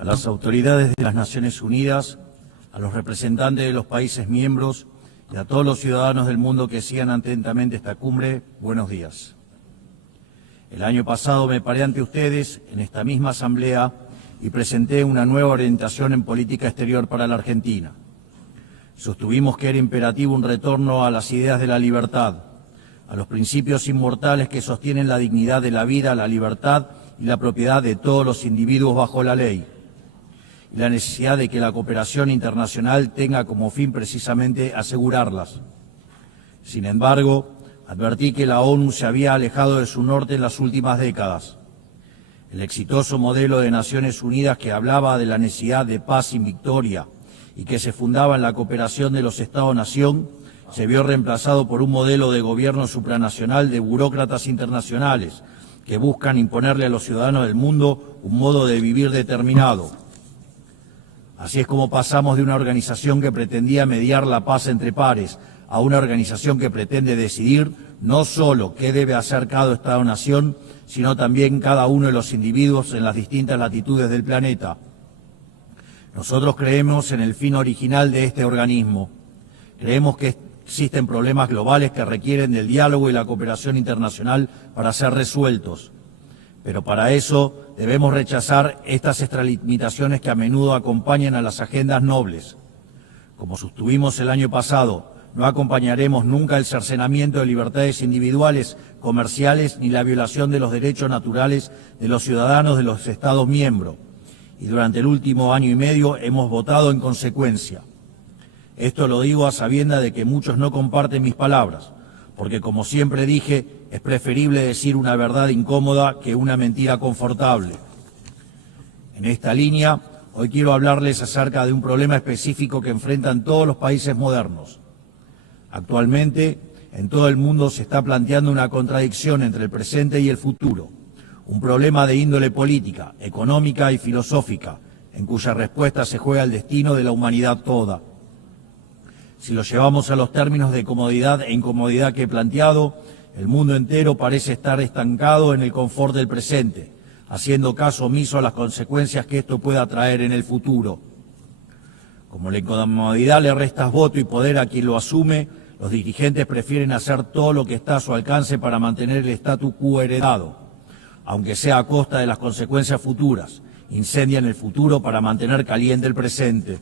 a las autoridades de las Naciones Unidas, a los representantes de los países miembros y a todos los ciudadanos del mundo que sigan atentamente esta cumbre, buenos días. El año pasado me paré ante ustedes en esta misma asamblea y presenté una nueva orientación en política exterior para la Argentina. Sostuvimos que era imperativo un retorno a las ideas de la libertad, a los principios inmortales que sostienen la dignidad de la vida, la libertad y la propiedad de todos los individuos bajo la ley, y la necesidad de que la cooperación internacional tenga como fin precisamente asegurarlas. Sin embargo, advertí que la ONU se había alejado de su norte en las últimas décadas. El exitoso modelo de Naciones Unidas que hablaba de la necesidad de paz sin victoria y que se fundaba en la cooperación de los Estados-nación, se vio reemplazado por un modelo de gobierno supranacional de burócratas internacionales que buscan imponerle a los ciudadanos del mundo un modo de vivir determinado. Así es como pasamos de una organización que pretendía mediar la paz entre pares a una organización que pretende decidir no solo qué debe hacer cada Estado-nación, sino también cada uno de los individuos en las distintas latitudes del planeta. Nosotros creemos en el fin original de este organismo. Creemos que existen problemas globales que requieren del diálogo y la cooperación internacional para ser resueltos. Pero para eso debemos rechazar estas extralimitaciones que a menudo acompañan a las agendas nobles. Como sostuvimos el año pasado, no acompañaremos nunca el cercenamiento de libertades individuales, comerciales, ni la violación de los derechos naturales de los ciudadanos de los Estados miembros. Y durante el último año y medio hemos votado en consecuencia. Esto lo digo a sabiendas de que muchos no comparten mis palabras, porque como siempre dije, es preferible decir una verdad incómoda que una mentira confortable. En esta línea, hoy quiero hablarles acerca de un problema específico que enfrentan todos los países modernos. Actualmente, en todo el mundo se está planteando una contradicción entre el presente y el futuro, un problema de índole política, económica y filosófica, en cuya respuesta se juega el destino de la humanidad toda. Si lo llevamos a los términos de comodidad e incomodidad que he planteado, el mundo entero parece estar estancado en el confort del presente, haciendo caso omiso a las consecuencias que esto pueda traer en el futuro. Como la incomodidad le resta voto y poder a quien lo asume, los dirigentes prefieren hacer todo lo que está a su alcance para mantener el statu quo heredado, aunque sea a costa de las consecuencias futuras. Incendian el futuro para mantener caliente el presente.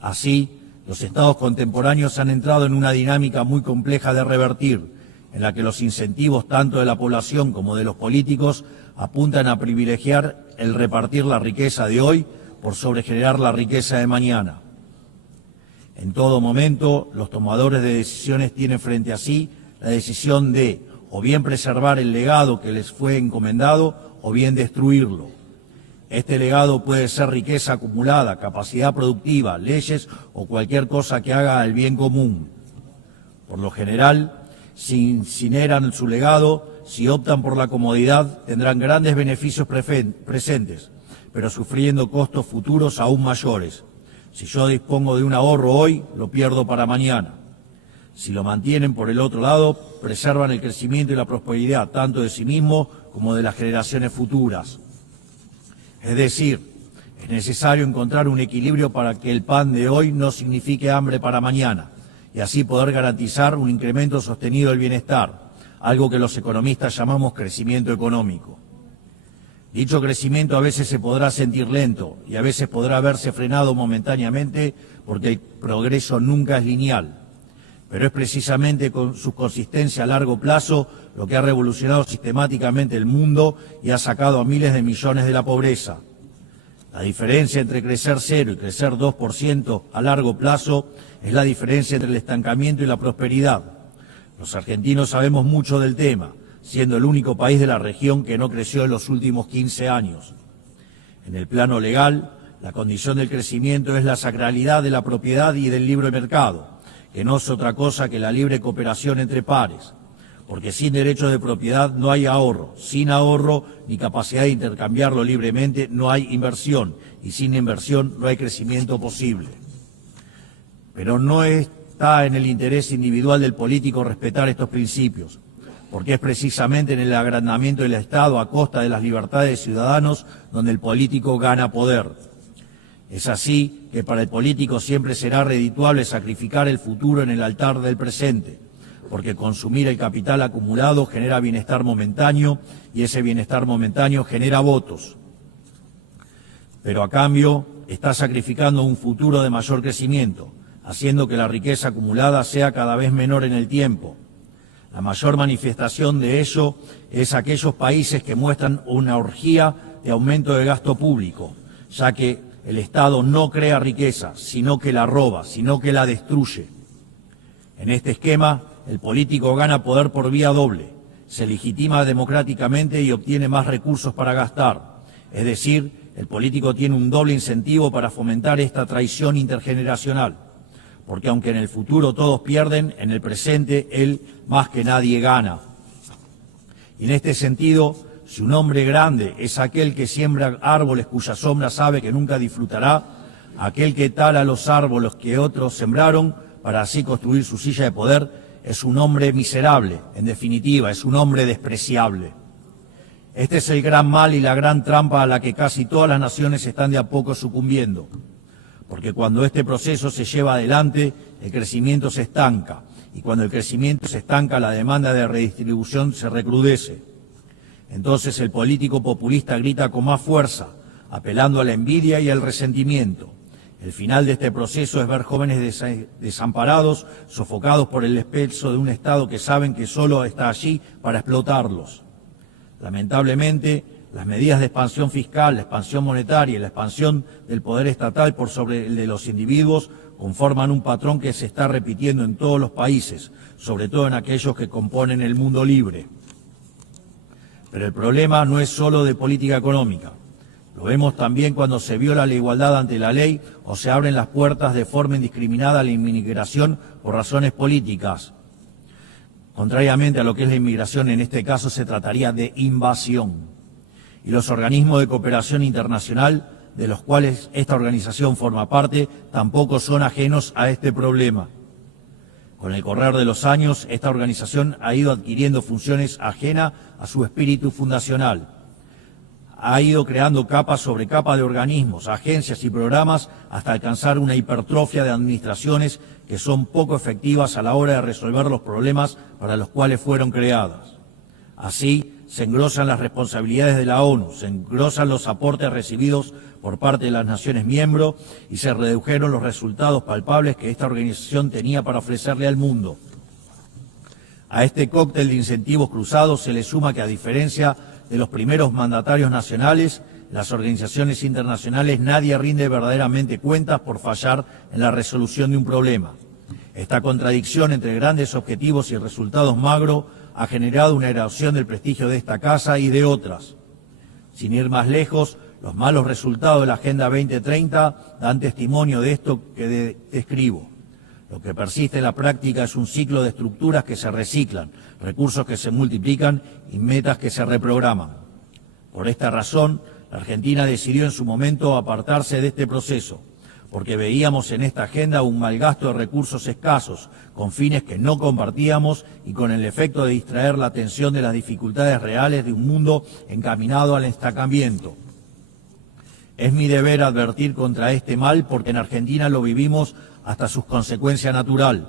Así, los estados contemporáneos han entrado en una dinámica muy compleja de revertir, en la que los incentivos tanto de la población como de los políticos apuntan a privilegiar el repartir la riqueza de hoy por sobregenerar la riqueza de mañana. En todo momento, los tomadores de decisiones tienen frente a sí la decisión de o bien preservar el legado que les fue encomendado o bien destruirlo. Este legado puede ser riqueza acumulada, capacidad productiva, leyes o cualquier cosa que haga el bien común. Por lo general, si incineran su legado, si optan por la comodidad, tendrán grandes beneficios presentes, pero sufriendo costos futuros aún mayores. Si yo dispongo de un ahorro hoy, lo pierdo para mañana. Si lo mantienen por el otro lado, preservan el crecimiento y la prosperidad, tanto de sí mismos como de las generaciones futuras. Es decir, es necesario encontrar un equilibrio para que el pan de hoy no signifique hambre para mañana y así poder garantizar un incremento sostenido del bienestar, algo que los economistas llamamos crecimiento económico. Dicho crecimiento a veces se podrá sentir lento y a veces podrá verse frenado momentáneamente porque el progreso nunca es lineal, pero es precisamente con su consistencia a largo plazo lo que ha revolucionado sistemáticamente el mundo y ha sacado a miles de millones de la pobreza. La diferencia entre crecer 0 y crecer 2% a largo plazo es la diferencia entre el estancamiento y la prosperidad. Los argentinos sabemos mucho del tema, siendo el único país de la región que no creció en los últimos 15 años. En el plano legal, la condición del crecimiento es la sacralidad de la propiedad y del libre mercado, que no es otra cosa que la libre cooperación entre pares, porque sin derecho de propiedad no hay ahorro, sin ahorro ni capacidad de intercambiarlo libremente no hay inversión, y sin inversión no hay crecimiento posible. Pero no está en el interés individual del político respetar estos principios. porque es precisamente en el agrandamiento del Estado a costa de las libertades de ciudadanos donde el político gana poder. Es así que para el político siempre será redituable sacrificar el futuro en el altar del presente, porque consumir el capital acumulado genera bienestar momentáneo y ese bienestar momentáneo genera votos. Pero a cambio está sacrificando un futuro de mayor crecimiento, haciendo que la riqueza acumulada sea cada vez menor en el tiempo. La mayor manifestación de ello es aquellos países que muestran una orgía de aumento del gasto público, ya que el Estado no crea riqueza, sino que la roba, sino que la destruye. En este esquema, el político gana poder por vía doble, se legitima democráticamente y obtiene más recursos para gastar. Es decir, el político tiene un doble incentivo para fomentar esta traición intergeneracional, porque aunque en el futuro todos pierden, en el presente él más que nadie gana. Y en este sentido, si un hombre grande es aquel que siembra árboles cuya sombra sabe que nunca disfrutará, aquel que tala los árboles que otros sembraron para así construir su silla de poder, es un hombre miserable, en definitiva, es un hombre despreciable. Este es el gran mal y la gran trampa a la que casi todas las naciones están de a poco sucumbiendo, porque cuando este proceso se lleva adelante, el crecimiento se estanca, y cuando el crecimiento se estanca, la demanda de redistribución se recrudece. Entonces el político populista grita con más fuerza, apelando a la envidia y al resentimiento. El final de este proceso es ver jóvenes desamparados, sofocados por el peso de un Estado que saben que solo está allí para explotarlos. Lamentablemente, las medidas de expansión fiscal, la expansión monetaria y la expansión del poder estatal por sobre el de los individuos conforman un patrón que se está repitiendo en todos los países, sobre todo en aquellos que componen el mundo libre. Pero el problema no es solo de política económica. Lo vemos también cuando se viola la igualdad ante la ley o se abren las puertas de forma indiscriminada a la inmigración por razones políticas. Contrariamente a lo que es la inmigración, en este caso se trataría de invasión. Y los organismos de cooperación internacional, de los cuales esta organización forma parte, tampoco son ajenos a este problema. Con el correr de los años, esta organización ha ido adquiriendo funciones ajenas a su espíritu fundacional. Ha ido creando capa sobre capa de organismos, agencias y programas hasta alcanzar una hipertrofia de administraciones que son poco efectivas a la hora de resolver los problemas para los cuales fueron creadas. Así, se engrosan las responsabilidades de la ONU, se engrosan los aportes recibidos por parte de las naciones miembros y se redujeron los resultados palpables que esta organización tenía para ofrecerle al mundo. A este cóctel de incentivos cruzados se le suma que, a diferencia de los primeros mandatarios nacionales, las organizaciones internacionales nadie rinde verdaderamente cuentas por fallar en la resolución de un problema. Esta contradicción entre grandes objetivos y resultados magros ha generado una erosión del prestigio de esta casa y de otras. Sin ir más lejos, los malos resultados de la Agenda 2030 dan testimonio de esto que describo. Lo que persiste en la práctica es un ciclo de estructuras que se reciclan, recursos que se multiplican y metas que se reprograman. Por esta razón, la Argentina decidió en su momento apartarse de este proceso, porque veíamos en esta agenda un malgasto de recursos escasos, con fines que no compartíamos y con el efecto de distraer la atención de las dificultades reales de un mundo encaminado al estancamiento. Es mi deber advertir contra este mal porque en Argentina lo vivimos hasta su consecuencia natural.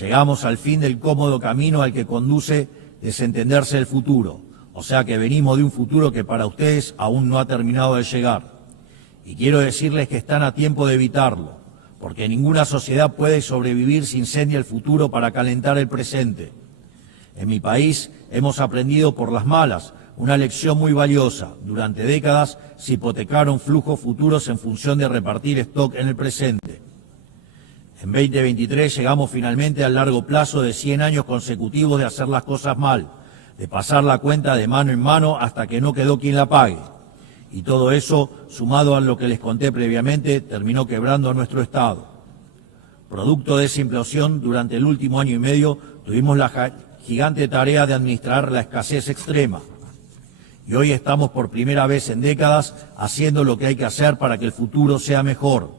Llegamos al fin del cómodo camino al que conduce desentenderse el futuro, o sea que venimos de un futuro que para ustedes aún no ha terminado de llegar. Y quiero decirles que están a tiempo de evitarlo, porque ninguna sociedad puede sobrevivir si incendia el futuro para calentar el presente. En mi país hemos aprendido por las malas una lección muy valiosa. Durante décadas se hipotecaron flujos futuros en función de repartir stock en el presente. En 2023 llegamos finalmente al largo plazo de 100 años consecutivos de hacer las cosas mal, de pasar la cuenta de mano en mano hasta que no quedó quien la pague. Y todo eso, sumado a lo que les conté previamente, terminó quebrando a nuestro Estado. Producto de esa implosión, durante el último año y medio tuvimos la gigante tarea de administrar la escasez extrema. Y hoy estamos por primera vez en décadas haciendo lo que hay que hacer para que el futuro sea mejor.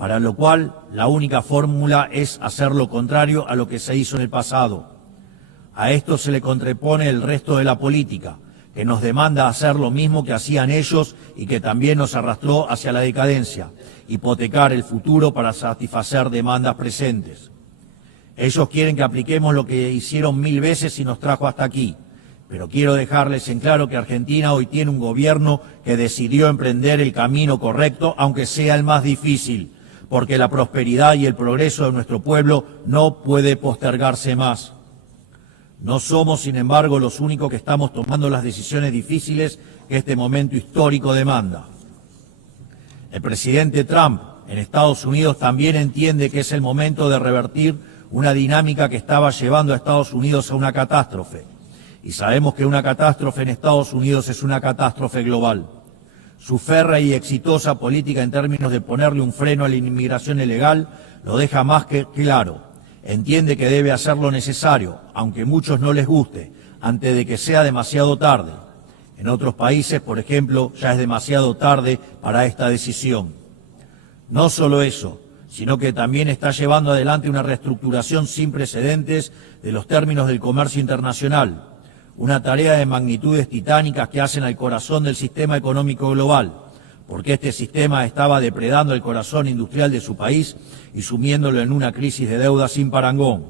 para lo cual la única fórmula es hacer lo contrario a lo que se hizo en el pasado. A esto se le contrapone el resto de la política, que nos demanda hacer lo mismo que hacían ellos y que también nos arrastró hacia la decadencia, hipotecar el futuro para satisfacer demandas presentes. Ellos quieren que apliquemos lo que hicieron 1000 veces y nos trajo hasta aquí. Pero quiero dejarles en claro que Argentina hoy tiene un gobierno que decidió emprender el camino correcto, aunque sea el más difícil, porque la prosperidad y el progreso de nuestro pueblo no puede postergarse más. No somos, sin embargo, los únicos que estamos tomando las decisiones difíciles que este momento histórico demanda. El presidente Trump en Estados Unidos también entiende que es el momento de revertir una dinámica que estaba llevando a Estados Unidos a una catástrofe. Y sabemos que una catástrofe en Estados Unidos es una catástrofe global. Su férrea y exitosa política en términos de ponerle un freno a la inmigración ilegal lo deja más que claro. Entiende que debe hacer lo necesario, aunque a muchos no les guste, antes de que sea demasiado tarde. En otros países, por ejemplo, ya es demasiado tarde para esta decisión. No solo eso, sino que también está llevando adelante una reestructuración sin precedentes de los términos del comercio internacional, una tarea de magnitudes titánicas que hacen al corazón del sistema económico global, porque este sistema estaba depredando el corazón industrial de su país y sumiéndolo en una crisis de deuda sin parangón.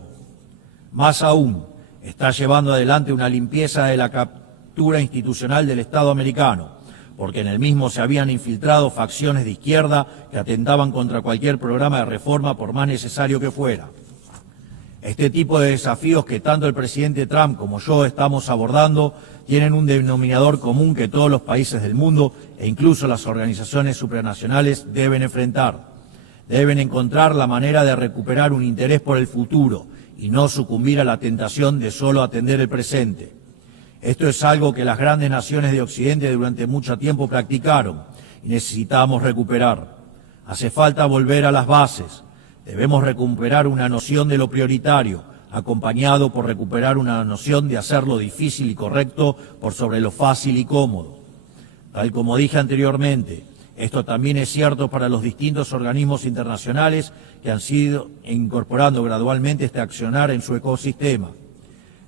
Más aún, está llevando adelante una limpieza de la captura institucional del Estado americano, porque en el mismo se habían infiltrado facciones de izquierda que atentaban contra cualquier programa de reforma por más necesario que fuera. Este tipo de desafíos que tanto el presidente Trump como yo estamos abordando tienen un denominador común que todos los países del mundo e incluso las organizaciones supranacionales deben enfrentar. Deben encontrar la manera de recuperar un interés por el futuro y no sucumbir a la tentación de solo atender el presente. Esto es algo que las grandes naciones de Occidente durante mucho tiempo practicaron y necesitamos recuperar. Hace falta volver a las bases. Debemos recuperar una noción de lo prioritario, acompañado por recuperar una noción de hacer lo difícil y correcto por sobre lo fácil y cómodo. Tal como dije anteriormente, esto también es cierto para los distintos organismos internacionales que han sido incorporando gradualmente este accionar en su ecosistema.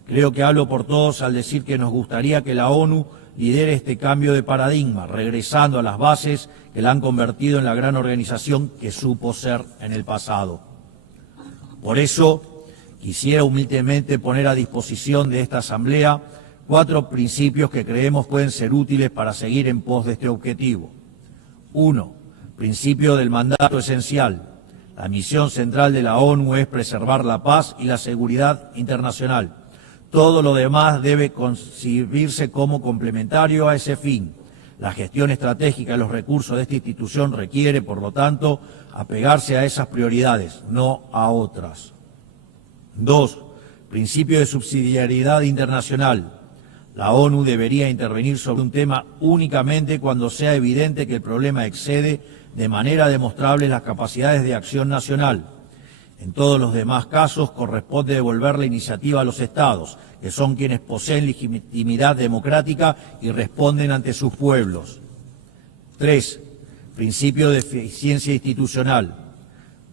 Creo que hablo por todos al decir que nos gustaría que la ONU lidere este cambio de paradigma, regresando a las bases que la han convertido en la gran organización que supo ser en el pasado. Por eso, quisiera humildemente poner a disposición de esta Asamblea 4 principios que creemos pueden ser útiles para seguir en pos de este objetivo. 1. Principio del mandato esencial. La misión central de la ONU es preservar la paz y la seguridad internacional. Todo lo demás debe concebirse como complementario a ese fin. La gestión estratégica de los recursos de esta institución requiere, por lo tanto, apegarse a esas prioridades, no a otras. 2. Principio de subsidiariedad internacional. La ONU debería intervenir sobre un tema únicamente cuando sea evidente que el problema excede de manera demostrable las capacidades de acción nacional. En todos los demás casos corresponde devolver la iniciativa a los Estados, que son quienes poseen legitimidad democrática y responden ante sus pueblos. 3. Principio de eficiencia institucional.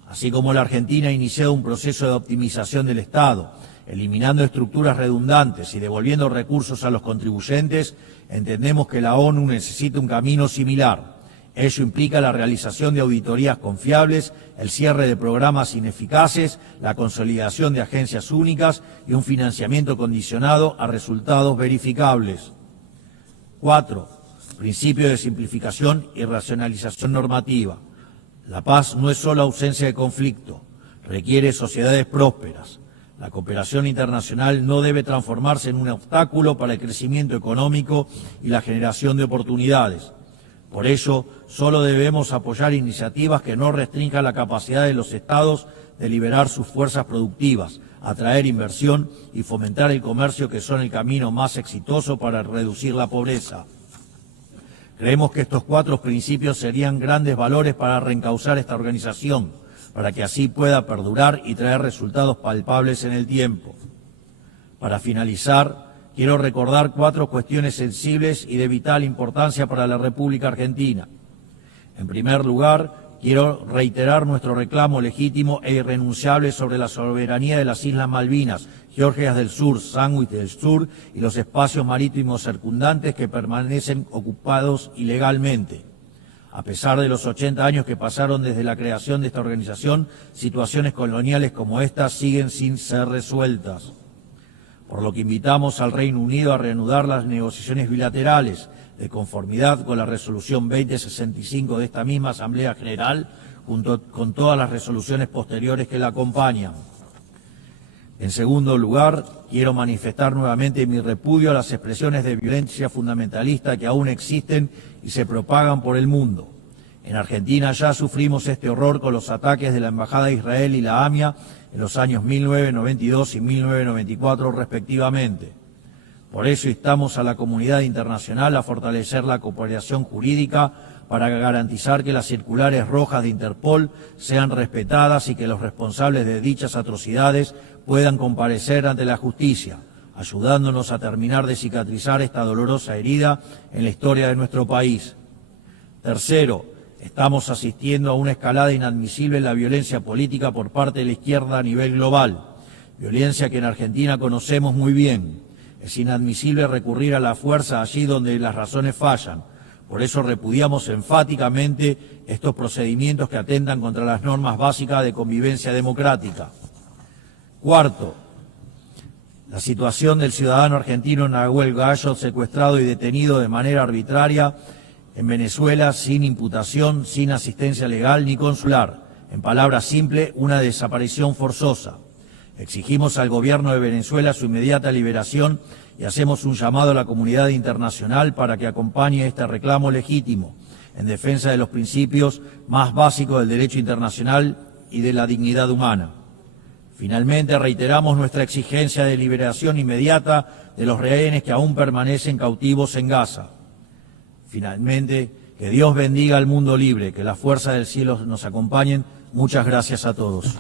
Así como la Argentina ha iniciado un proceso de optimización del Estado, eliminando estructuras redundantes y devolviendo recursos a los contribuyentes, entendemos que la ONU necesita un camino similar. Ello implica la realización de auditorías confiables, el cierre de programas ineficaces, la consolidación de agencias únicas y un financiamiento condicionado a resultados verificables. 4. Principio de simplificación y racionalización normativa. La paz no es solo ausencia de conflicto, requiere sociedades prósperas. La cooperación internacional no debe transformarse en un obstáculo para el crecimiento económico y la generación de oportunidades. Por ello, solo debemos apoyar iniciativas que no restrinjan la capacidad de los Estados de liberar sus fuerzas productivas, atraer inversión y fomentar el comercio, que son el camino más exitoso para reducir la pobreza. Creemos que estos 4 principios serían grandes valores para reencauzar esta organización, para que así pueda perdurar y traer resultados palpables en el tiempo. Para finalizar, quiero recordar 4 cuestiones sensibles y de vital importancia para la República Argentina. En primer lugar, quiero reiterar nuestro reclamo legítimo e irrenunciable sobre la soberanía de las Islas Malvinas, Georgias del Sur, Sandwich del Sur y los espacios marítimos circundantes que permanecen ocupados ilegalmente. A pesar de los 80 años que pasaron desde la creación de esta organización, situaciones coloniales como esta siguen sin ser resueltas. Por lo que invitamos al Reino Unido a reanudar las negociaciones bilaterales, de conformidad con la resolución 2065 de esta misma Asamblea General, junto con todas las resoluciones posteriores que la acompañan. En segundo lugar, quiero manifestar nuevamente mi repudio a las expresiones de violencia fundamentalista que aún existen y se propagan por el mundo. En Argentina ya sufrimos este horror con los ataques de la Embajada de Israel y la AMIA en los años 1992 y 1994 respectivamente. Por eso instamos a la comunidad internacional a fortalecer la cooperación jurídica para garantizar que las circulares rojas de Interpol sean respetadas y que los responsables de dichas atrocidades puedan comparecer ante la justicia, ayudándonos a terminar de cicatrizar esta dolorosa herida en la historia de nuestro país. Tercero, estamos asistiendo a una escalada inadmisible en la violencia política por parte de la izquierda a nivel global, violencia que en Argentina conocemos muy bien. Es inadmisible recurrir a la fuerza allí donde las razones fallan. Por eso repudiamos enfáticamente estos procedimientos que atentan contra las normas básicas de convivencia democrática. Cuarto, la situación del ciudadano argentino Nahuel Gallo, secuestrado y detenido de manera arbitraria en Venezuela sin imputación, sin asistencia legal ni consular. En palabras simples, una desaparición forzosa. Exigimos al gobierno de Venezuela su inmediata liberación y hacemos un llamado a la comunidad internacional para que acompañe este reclamo legítimo en defensa de los principios más básicos del derecho internacional y de la dignidad humana. Finalmente, reiteramos nuestra exigencia de liberación inmediata de los rehenes que aún permanecen cautivos en Gaza. Finalmente, que Dios bendiga al mundo libre, que las fuerzas del cielo nos acompañen. Muchas gracias a todos.